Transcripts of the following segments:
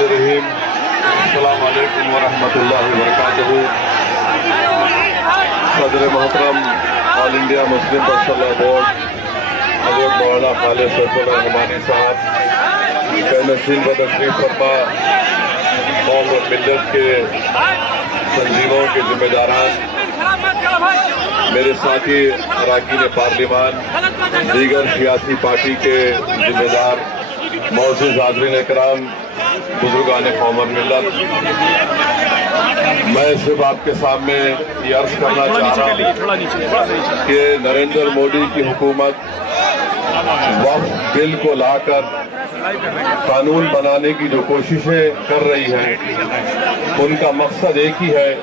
الرحیم السلام علیکم ورحمۃ اللہ وبرکاتہ۔ صدر محترم آل انڈیا مسلم پرسنل بورڈ حضرت مولانا خالد سیف الرحمانی صاحب، نشین و تشریف فرما قوم و ملت کے تنظیموں کے ذمہ داران، میرے ساتھی اراکین پارلیمان، دیگر سیاسی پارٹی کے ذمہ دار، معزز حاضرین اکرام، بزرگان قوم اور ملت، میں صرف آپ کے سامنے یہ عرض کرنا چاہ رہا ہوں کہ نریندر مودی کی حکومت وقف بل کو لا کر قانون بنانے کی جو کوششیں کر رہی ہے، ان کا مقصد ایک ہی ہے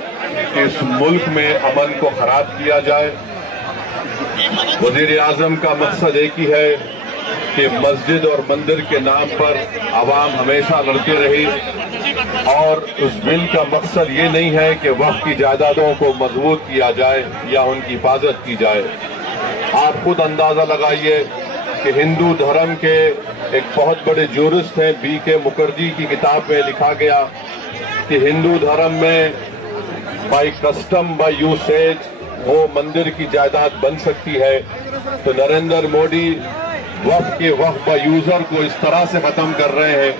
کہ اس ملک میں امن کو خراب کیا جائے۔ وزیر اعظم کا مقصد ایک ہی ہے کہ مسجد اور مندر کے نام پر عوام ہمیشہ لڑتی رہی، اور اس بل کا مقصد یہ نہیں ہے کہ وقف کی جائیدادوں کو مضبوط کیا جائے یا ان کی حفاظت کی جائے۔ آپ خود اندازہ لگائیے کہ ہندو دھرم کے ایک بہت بڑے جورسٹ ہیں بی کے مکھرجی کی کتاب میں لکھا گیا کہ ہندو دھرم میں بائی کسٹم بائی یوسیج وہ مندر کی جائیداد بن سکتی ہے، تو نریندر مودی وقف کے وقف یوزر کو اس طرح سے ختم کر رہے ہیں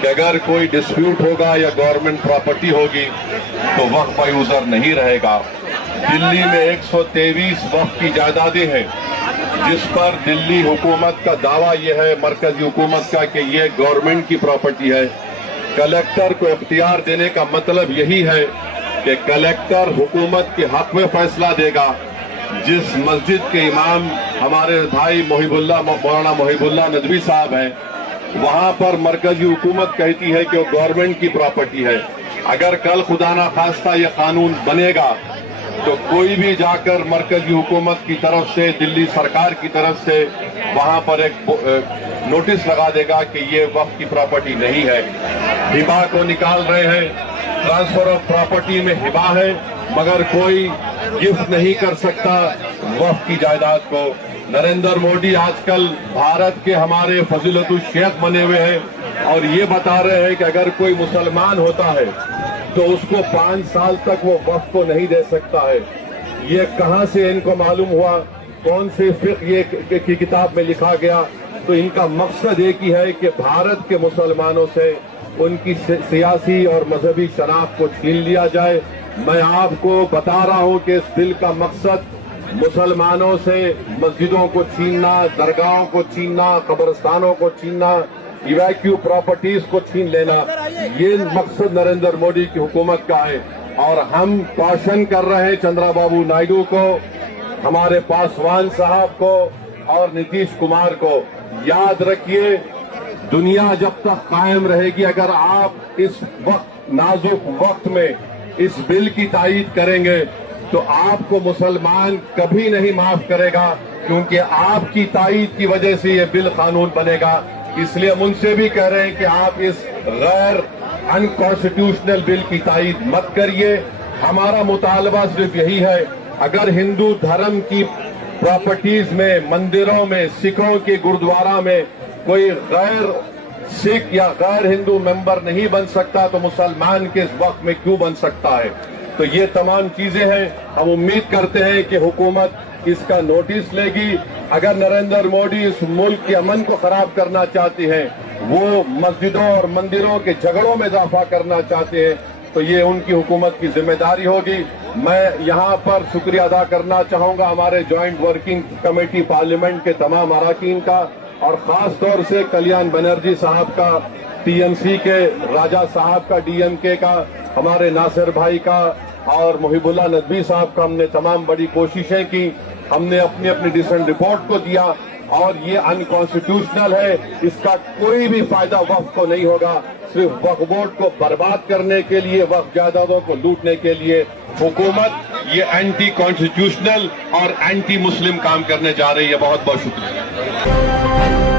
کہ اگر کوئی ڈسپیوٹ ہوگا یا گورنمنٹ پراپرٹی ہوگی تو وقف یوزر نہیں رہے گا۔ دلی میں 123 وقف کی جائیدادیں ہیں، جس پر دلی حکومت کا دعویٰ یہ ہے، مرکزی حکومت کا، کہ یہ گورنمنٹ کی پراپرٹی ہے۔ کلیکٹر کو اختیار دینے کا مطلب یہی ہے کہ کلیکٹر حکومت کے حق میں فیصلہ دے گا۔ جس مسجد کے امام ہمارے بھائی مولانا محب اللہ ندوی صاحب ہیں، وہاں پر مرکزی حکومت کہتی ہے کہ وہ گورنمنٹ کی پراپرٹی ہے۔ اگر کل خدا نہ خواستہ یہ قانون بنے گا تو کوئی بھی جا کر مرکزی حکومت کی طرف سے، دلی سرکار کی طرف سے وہاں پر ایک نوٹس لگا دے گا کہ یہ وقف کی پراپرٹی نہیں ہے۔ ہبہ کو نکال رہے ہیں، ٹرانسفر آف پراپرٹی میں ہبہ ہے، مگر کوئی گفٹ نہیں کر سکتا وقف کی جائیداد کو۔ نریندر مودی آج کل بھارت کے ہمارے فضیلت الشیخ بنے ہوئے ہیں، اور یہ بتا رہے ہیں کہ اگر کوئی مسلمان ہوتا ہے تو اس کو 5 سال تک وہ وقف کو نہیں دے سکتا ہے۔ یہ کہاں سے ان کو معلوم ہوا؟ کون سے فقہ کی کتاب میں لکھا گیا؟ تو ان کا مقصد ایک ہی ہے کہ بھارت کے مسلمانوں سے ان کی سیاسی اور مذہبی شناخت کو چھین لیا جائے۔ میں آپ کو بتا رہا ہوں کہ اس بل کا مقصد مسلمانوں سے مسجدوں کو چھیننا، درگاہوں کو چھیننا، قبرستانوں کو چھیننا، ایویکیو پراپرٹیز کو چھین لینا، یہ مقصد نریندر مودی کی حکومت کا ہے۔ اور ہم کوشن کر رہے ہیں چندرا بابو نائیڈو کو، ہمارے پاسوان صاحب کو اور نتیش کمار کو، یاد رکھیے دنیا جب تک قائم رہے گی، اگر آپ اس وقت نازک وقت میں اس بل کی تائید کریں گے تو آپ کو مسلمان کبھی نہیں معاف کرے گا، کیونکہ آپ کی تائید کی وجہ سے یہ بل قانون بنے گا۔ اس لیے ہم ان سے بھی کہہ رہے ہیں کہ آپ اس غیر انکانسٹیٹیوشنل بل کی تائید مت کریے۔ ہمارا مطالبہ صرف یہی ہے، اگر ہندو دھرم کی پراپرٹیز میں، مندروں میں، سکھوں کے گرودوارا میں کوئی غیر سکھ یا غیر ہندو ممبر نہیں بن سکتا تو مسلمان کے اس وقت میں کیوں بن سکتا ہے؟ تو یہ تمام چیزیں ہیں، ہم امید کرتے ہیں کہ حکومت اس کا نوٹس لے گی۔ اگر نریندر مودی اس ملک کے امن کو خراب کرنا چاہتے ہیں، وہ مسجدوں اور مندروں کے جھگڑوں میں اضافہ کرنا چاہتے ہیں، تو یہ ان کی حکومت کی ذمہ داری ہوگی۔ میں یہاں پر شکریہ ادا کرنا چاہوں گا ہمارے جوائنٹ ورکنگ کمیٹی پارلیمنٹ کے تمام اراکین کا، اور خاص طور سے کلیان بنرجی صاحب کا، ٹی ایم سی کے راجہ صاحب کا، ڈی ایم کے کا، ہمارے ناصر بھائی کا اور محب اللہ ندوی صاحب کا۔ ہم نے تمام بڑی کوششیں کی، ہم نے اپنی اپنی ڈسنٹ رپورٹ کو دیا، اور یہ انکانسٹیٹیوشنل ہے، اس کا کوئی بھی فائدہ وقف کو نہیں ہوگا۔ صرف وقف بورڈ کو برباد کرنے کے لیے، وقف جائیدادوں کو لوٹنے کے لیے حکومت یہ اینٹی کانسٹیٹیوشنل اور اینٹی مسلم کام کرنے جا رہی ہے۔ بہت بہت شکریہ۔